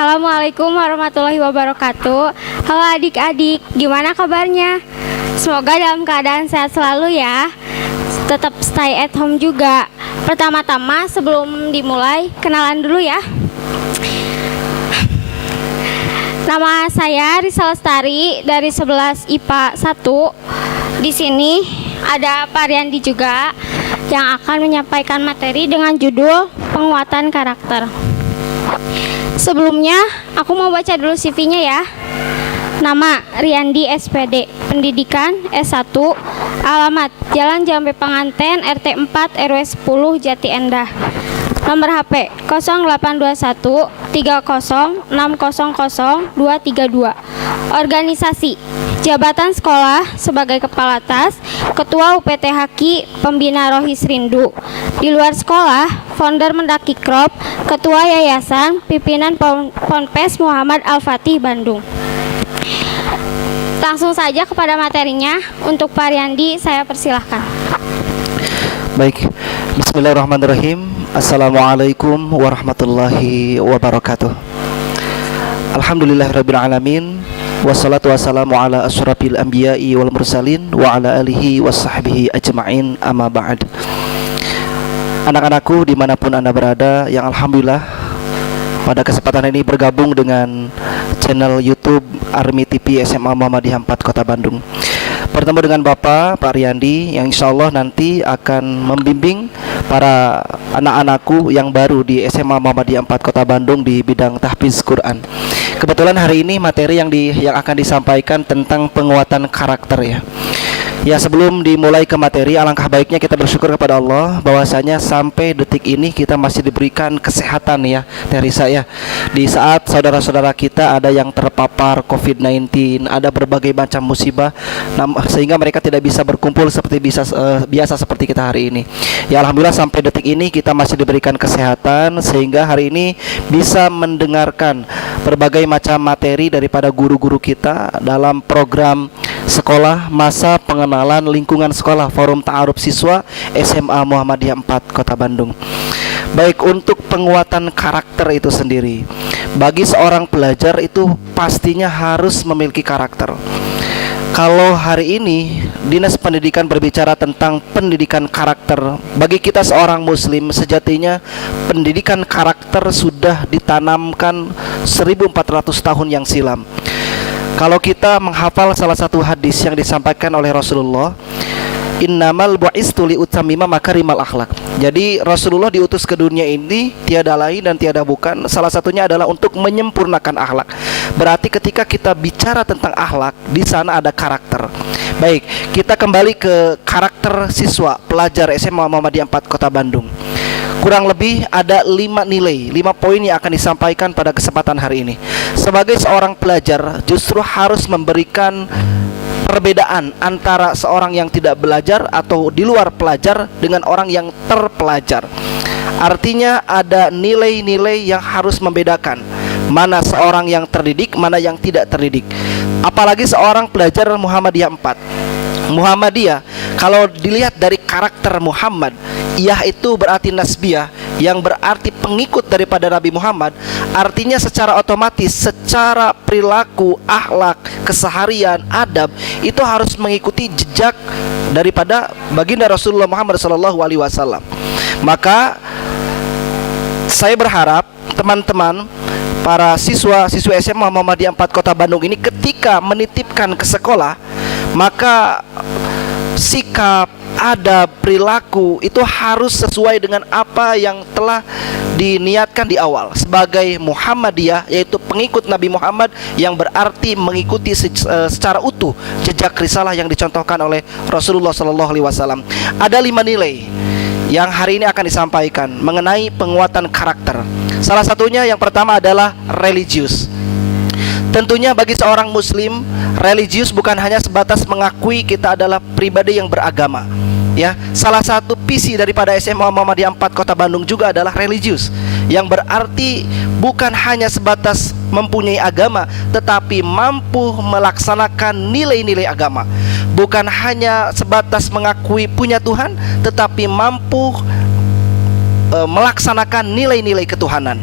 Assalamualaikum warahmatullahi wabarakatuh. Halo adik-adik, gimana kabarnya? Semoga dalam keadaan sehat selalu ya. Tetap stay at home juga. Pertama-tama sebelum dimulai, kenalan dulu ya. Nama saya Risa Lestari dari 11 IPA 1. Di sini ada Pak Riyandi juga yang akan menyampaikan materi dengan judul penguatan karakter. Sebelumnya, aku mau baca dulu CV-nya ya. Nama Riyandi SPD, pendidikan S1, alamat Jalan Jambe Panganten, RT 4 RW 10 Jati Endah. Nomor HP 0821 30 600 232. Organisasi jabatan sekolah sebagai kepala tas, ketua UPT Haki, pembina Rohis Rindu. Di luar sekolah, founder Mendakikrop, ketua yayasan, pimpinan Ponpes Muhammad Al-Fatih Bandung. Langsung saja kepada materinya. Untuk Pak Riyandi, saya persilahkan. Baik, bismillahirrahmanirrahim. Assalamualaikum warahmatullahi wabarakatuh. Alhamdulillahirrabbilalamin. Wassalatu wassalamu ala asyrafil anbiya'i wal mursalin wa ala alihi wassahbihi ajma'in, amma ba'd. Anak-anakku dimanapun Anda berada, yang alhamdulillah pada kesempatan ini bergabung dengan channel YouTube Army TV SMA Muhammadiyah 4 Kota Bandung. Bertemu dengan Bapak Riyandi yang insya Allah nanti akan membimbing para anak-anakku yang baru di SMA Muhammadiyah 4 Kota Bandung di bidang tahfiz Quran. Kebetulan hari ini materi yang akan disampaikan tentang penguatan karakter ya. Ya, sebelum dimulai ke materi, alangkah baiknya kita bersyukur kepada Allah bahwasanya sampai detik ini kita masih diberikan kesehatan ya, Teresa ya. Di saat saudara-saudara kita ada yang terpapar COVID-19, ada berbagai macam musibah, sehingga mereka tidak bisa berkumpul seperti biasa seperti kita hari ini. Ya, alhamdulillah sampai detik ini kita masih diberikan kesehatan sehingga hari ini bisa mendengarkan berbagai macam materi daripada guru-guru kita dalam program sekolah masa pengenalan lingkungan sekolah Forum Ta'aruf Siswa SMA Muhammadiyah 4 Kota Bandung. Baik, untuk penguatan karakter itu sendiri, bagi seorang pelajar itu pastinya harus memiliki karakter. Kalau hari ini Dinas Pendidikan berbicara tentang pendidikan karakter, bagi kita seorang muslim sejatinya pendidikan karakter sudah ditanamkan 1400 tahun yang silam. Kalau kita menghafal salah satu hadis yang disampaikan oleh Rasulullah, innamal bu'istu liutammima makarimal akhlak. Jadi Rasulullah diutus ke dunia ini tiada lain dan tiada bukan, salah satunya adalah untuk menyempurnakan akhlak. Berarti ketika kita bicara tentang akhlak, di sana ada karakter. Baik, kita kembali ke karakter siswa pelajar SMA Muhammadiyah 4 Kota Bandung. Kurang lebih ada 5 nilai, 5 poin yang akan disampaikan pada kesempatan hari ini. Sebagai seorang pelajar justru harus memberikan perbedaan antara seorang yang tidak belajar atau di luar pelajar dengan orang yang terpelajar. Artinya ada nilai-nilai yang harus membedakan mana seorang yang terdidik, mana yang tidak terdidik. Apalagi seorang pelajar Muhammadiyah 4. Muhammadiyah, kalau dilihat dari karakter Muhammad, Iyah itu berarti nasbiyah, yang berarti pengikut daripada Nabi Muhammad. Artinya secara otomatis, secara perilaku, akhlak, keseharian, adab, itu harus mengikuti jejak daripada baginda Rasulullah Muhammad SAW. Maka saya berharap teman-teman para siswa-siswa SMA Muhammadiyah 4 Kota Bandung ini ketika menitipkan ke sekolah, maka sikap, adab, perilaku itu harus sesuai dengan apa yang telah diniatkan di awal sebagai Muhammadiyah, yaitu pengikut Nabi Muhammad, yang berarti mengikuti secara utuh jejak risalah yang dicontohkan oleh Rasulullah SAW. Ada 5 nilai yang hari ini akan disampaikan mengenai penguatan karakter. Salah satunya yang pertama adalah religius. Tentunya bagi seorang muslim, religius bukan hanya sebatas mengakui kita adalah pribadi yang beragama. Ya, salah satu visi daripada SMA Muhammadiyah 4 Kota Bandung juga adalah religius, yang berarti bukan hanya sebatas mempunyai agama, tetapi mampu melaksanakan nilai-nilai agama. Bukan hanya sebatas mengakui punya Tuhan, tetapi mampu melaksanakan nilai-nilai ketuhanan.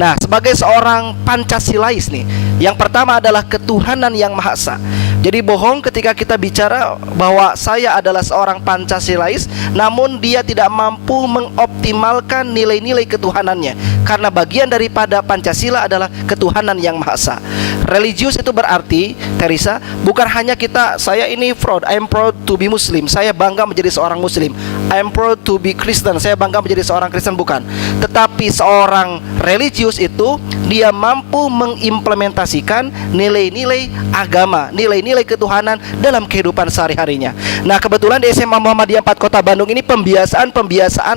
Nah, sebagai seorang Pancasilais nih, yang pertama adalah ketuhanan yang Maha Esa. Jadi bohong ketika kita bicara bahwa saya adalah seorang Pancasilais, namun dia tidak mampu mengoptimalkan nilai-nilai ketuhanannya. Karena bagian daripada Pancasila adalah ketuhanan yang Maha Esa. Religius itu berarti, Teresa, bukan hanya saya ini proud, I am proud to be Muslim, saya bangga menjadi seorang Muslim. I am proud to be Christian, saya bangga menjadi seorang Kristen, bukan. Tetapi seorang religius itu dia mampu mengimplementasikan nilai-nilai agama, nilai-nilai ketuhanan dalam kehidupan sehari-harinya. Nah, kebetulan di SMA Muhammadiyah 4 Kota Bandung ini pembiasaan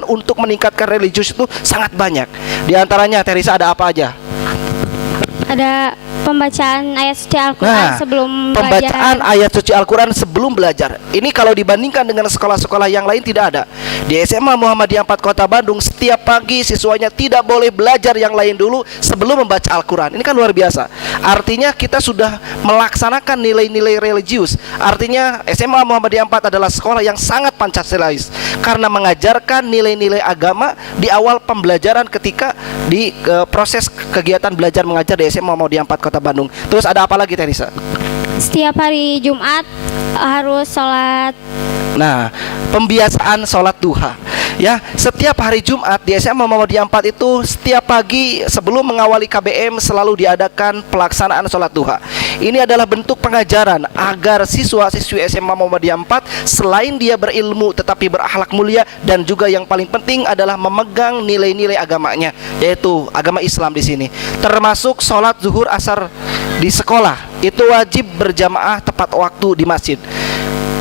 untuk meningkatkan religius itu sangat banyak. Di antaranya, Teresa, ada apa aja? Ada pembacaan ayat suci Al-Quran sebelum pembacaan belajar. ayat suci Al-Quran sebelum belajar. Ini kalau dibandingkan dengan sekolah-sekolah yang lain tidak ada. Di SMA Muhammadiyah 4 Kota Bandung, setiap pagi siswanya tidak boleh belajar yang lain dulu sebelum membaca Al-Quran. Ini kan luar biasa. Artinya kita sudah melaksanakan nilai-nilai religius. Artinya SMA Muhammadiyah 4 adalah sekolah yang sangat Pancasilais karena mengajarkan nilai-nilai agama di awal pembelajaran ketika di proses kegiatan belajar mengajar di SMA Muhammadiyah 4 Kota Bandung. Terus ada apa lagi, Teresa? Setiap hari Jumat harus sholat. Nah, pembiasaan sholat duha. Ya, setiap hari Jumat di SMA Muhammadiyah 4 itu setiap pagi sebelum mengawali KBM selalu diadakan pelaksanaan sholat duha. Ini adalah bentuk pengajaran agar siswa-siswi SMA Muhammadiyah 4 selain dia berilmu tetapi berakhlak mulia, dan juga yang paling penting adalah memegang nilai-nilai agamanya, yaitu agama Islam di sini. Termasuk sholat zuhur asar di sekolah itu wajib berjamaah tepat waktu di masjid.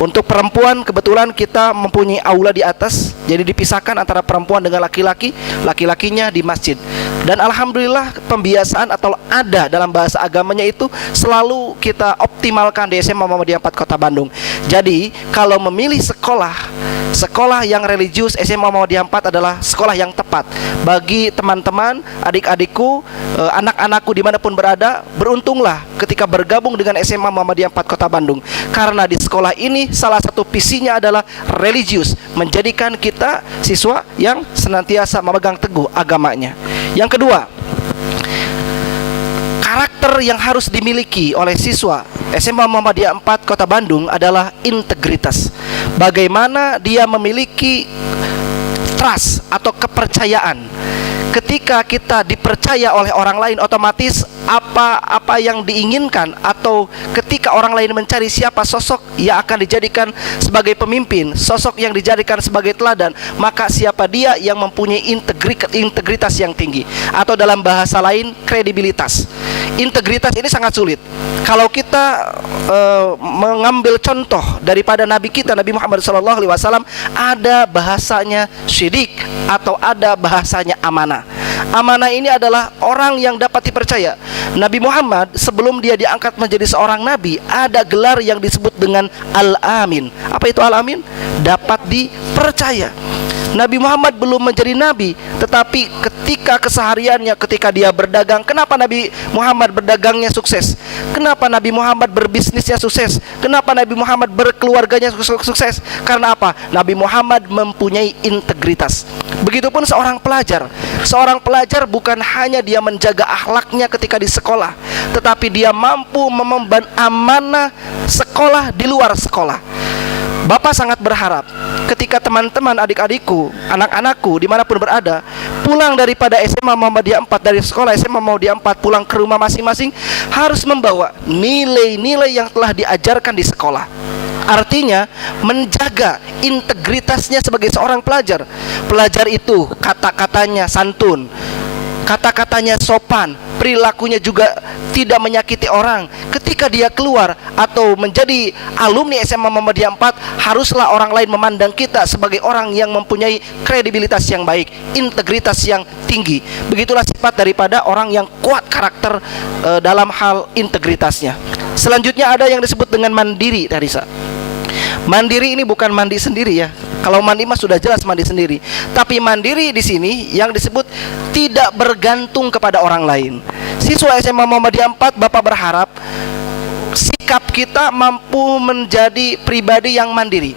Untuk perempuan kebetulan kita mempunyai aula di atas, jadi dipisahkan antara perempuan dengan laki-laki, laki-lakinya di masjid. Dan alhamdulillah pembiasaan atau ada dalam bahasa agamanya itu selalu kita optimalkan di SMA Muhammadiyah 4 Kota Bandung. Jadi kalau memilih sekolah yang religius, SMA Muhammadiyah 4 adalah sekolah yang tepat bagi teman-teman, adik-adikku, anak-anakku dimanapun berada. Beruntunglah ketika bergabung dengan SMA Muhammadiyah 4 Kota Bandung, karena di sekolah ini salah satu visinya adalah religius, menjadikan kita siswa yang senantiasa memegang teguh agamanya. Yang kedua, karakter yang harus dimiliki oleh siswa SMA Muhammadiyah 4 Kota Bandung adalah integritas. Bagaimana dia memiliki trust atau kepercayaan. Ketika kita dipercaya oleh orang lain, otomatis apa yang diinginkan, atau ketika orang lain mencari siapa sosok yang akan dijadikan sebagai pemimpin, sosok yang dijadikan sebagai teladan, maka siapa dia yang mempunyai integritas yang tinggi, atau dalam bahasa lain kredibilitas. Integritas ini sangat sulit. Kalau kita mengambil contoh daripada Nabi kita, Nabi Muhammad SAW, ada bahasanya syidik atau ada bahasanya amanah. Amanah ini adalah orang yang dapat dipercaya. Nabi Muhammad sebelum dia diangkat menjadi seorang nabi, ada gelar yang disebut dengan Al-Amin. Apa itu Al-Amin? Dapat dipercaya. Nabi Muhammad belum menjadi nabi, tetapi ketika kesehariannya, ketika dia berdagang, kenapa Nabi Muhammad berdagangnya sukses? Kenapa Nabi Muhammad berbisnisnya sukses? Kenapa Nabi Muhammad berkeluarganya sukses? Karena apa? Nabi Muhammad mempunyai integritas. Begitupun seorang pelajar. Seorang pelajar bukan hanya dia menjaga akhlaknya ketika di sekolah, tetapi dia mampu mememban amanah sekolah di luar sekolah. Bapak sangat berharap ketika teman-teman, adik-adikku, anak-anakku dimanapun berada, pulang daripada SMA Muhammadiyah 4, dari sekolah SMA Muhammadiyah 4, pulang ke rumah masing-masing harus membawa nilai-nilai yang telah diajarkan di sekolah. Artinya menjaga integritasnya sebagai seorang pelajar. Pelajar itu kata-katanya santun, kata-katanya sopan, perilakunya juga tidak menyakiti orang. Ketika dia keluar atau menjadi alumni SMA Muhammadiyah 4, haruslah orang lain memandang kita sebagai orang yang mempunyai kredibilitas yang baik, integritas yang tinggi. Begitulah sifat daripada orang yang kuat karakter dalam hal integritasnya. Selanjutnya ada yang disebut dengan mandiri, Teresa. Mandiri ini bukan mandi sendiri ya. Kalau mandi mah sudah jelas mandi sendiri. Tapi mandiri di sini yang disebut tidak bergantung kepada orang lain. Siswa SMA Muhammadiyah 4, Bapak berharap sikap kita mampu menjadi pribadi yang mandiri.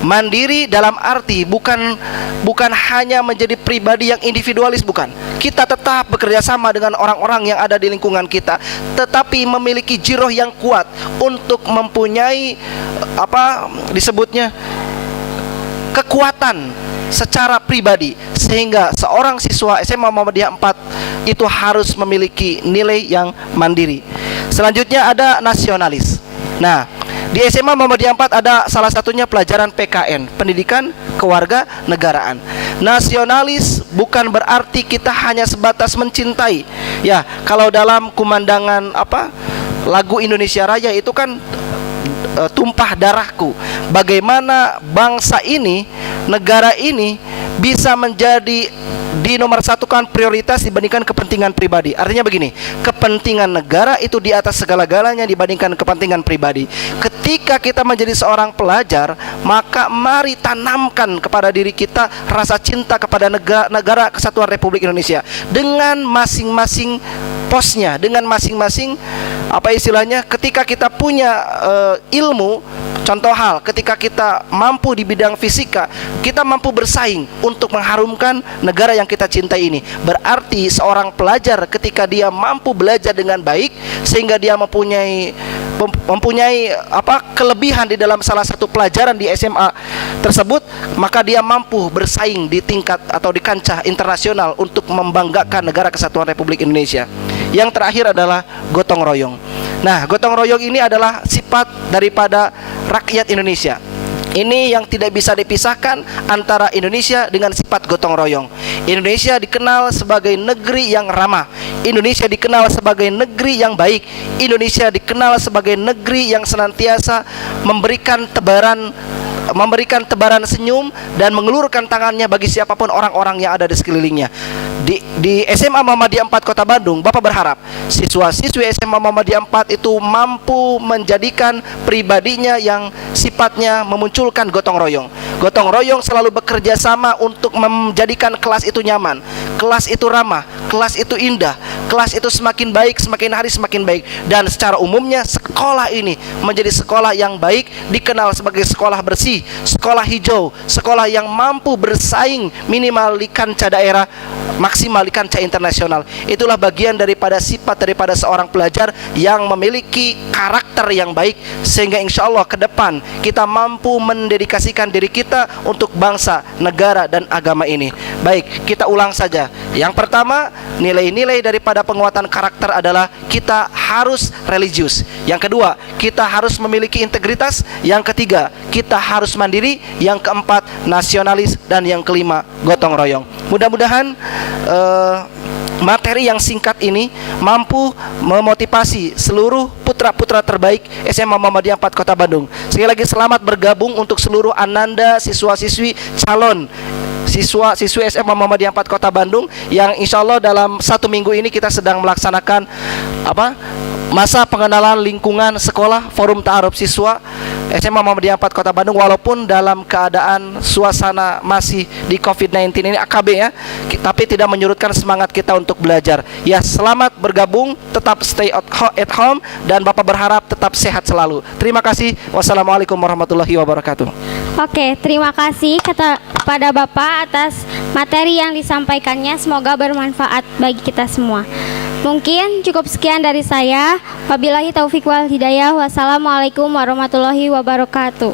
Mandiri dalam arti bukan hanya menjadi pribadi yang individualis, bukan. Kita tetap bekerja sama dengan orang-orang yang ada di lingkungan kita, tetapi memiliki jiroh yang kuat untuk mempunyai disebutnya kekuatan secara pribadi, sehingga seorang siswa SMA Muhammadiyah 4 itu harus memiliki nilai yang mandiri. Selanjutnya ada nasionalis. Nah, di SMA Muhammadiyah 4 ada salah satunya pelajaran PKN, pendidikan kewarga negaraan. Nasionalis bukan berarti kita hanya sebatas mencintai. Ya, kalau dalam kumandangan lagu Indonesia Raya itu kan tumpah darahku. Bagaimana bangsa ini, negara ini bisa menjadi dinomorsatukan prioritas dibandingkan kepentingan pribadi. Artinya begini, kepentingan negara itu di atas segala-galanya dibandingkan kepentingan pribadi. Ketika kita menjadi seorang pelajar, maka mari tanamkan kepada diri kita rasa cinta kepada negara Kesatuan Republik Indonesia dengan masing-masing posnya, dengan masing-masing ketika kita punya ilmu. Contoh hal, ketika kita mampu di bidang fisika, kita mampu bersaing untuk mengharumkan negara yang kita cintai ini. Berarti seorang pelajar ketika dia mampu belajar dengan baik, sehingga dia mempunyai kelebihan di dalam salah satu pelajaran di SMA tersebut, maka dia mampu bersaing di tingkat atau di kancah internasional untuk membanggakan negara Kesatuan Republik Indonesia. Yang terakhir adalah gotong royong. Nah, gotong royong ini adalah sifat daripada rakyat Indonesia. Ini yang tidak bisa dipisahkan antara Indonesia dengan sifat gotong royong. Indonesia dikenal sebagai negeri yang ramah. Indonesia dikenal sebagai negeri yang baik. Indonesia dikenal sebagai negeri yang senantiasa memberikan tebaran senyum dan mengelurkan tangannya bagi siapapun orang-orang yang ada di sekelilingnya. Di SMA Muhammadiyah 4 Kota Bandung, Bapak berharap siswa-siswi SMA Muhammadiyah 4 itu mampu menjadikan pribadinya yang sifatnya memunculkan gotong royong. Gotong royong selalu bekerja sama untuk menjadikan kelas itu nyaman, kelas itu ramah, kelas itu indah, kelas itu semakin baik, semakin hari semakin baik. Dan secara umumnya sekolah ini menjadi sekolah yang baik, dikenal sebagai sekolah bersih, sekolah hijau, sekolah yang mampu bersaing minimal di kancah daerah, maksimal di kancah internasional. Itulah bagian daripada sifat daripada seorang pelajar yang memiliki karakter yang baik, sehingga insya Allah ke depan kita mampu mendedikasikan diri kita untuk bangsa, negara, dan agama ini. Baik, kita ulang saja. Yang pertama, nilai-nilai daripada penguatan karakter adalah kita harus religius. Yang kedua, kita harus memiliki integritas. Yang ketiga, kita harus mandiri. Yang keempat, nasionalis. Dan yang kelima, gotong royong. Mudah-mudahan materi yang singkat ini mampu memotivasi seluruh putra-putra terbaik SMA Muhammadiyah 4 Kota Bandung. Sekali lagi selamat bergabung untuk seluruh ananda siswa-siswi calon siswa-siswi SMA Muhammadiyah 4 Kota Bandung yang insya Allah dalam 1 minggu ini kita sedang melaksanakan masa pengenalan lingkungan sekolah, forum ta'aruf siswa SMA Muhammadiyah 4 Kota Bandung, walaupun dalam keadaan suasana masih di COVID-19 ini AKB ya, tapi tidak menyurutkan semangat kita untuk belajar. Ya, selamat bergabung, tetap stay at home, dan Bapak berharap tetap sehat selalu. Terima kasih. Wassalamualaikum warahmatullahi wabarakatuh. Oke, terima kasih kepada Bapak atas materi yang disampaikannya. Semoga bermanfaat bagi kita semua. Mungkin cukup sekian dari saya. Wabillahi taufiq wal hidayah. Wassalamualaikum warahmatullahi wabarakatuh.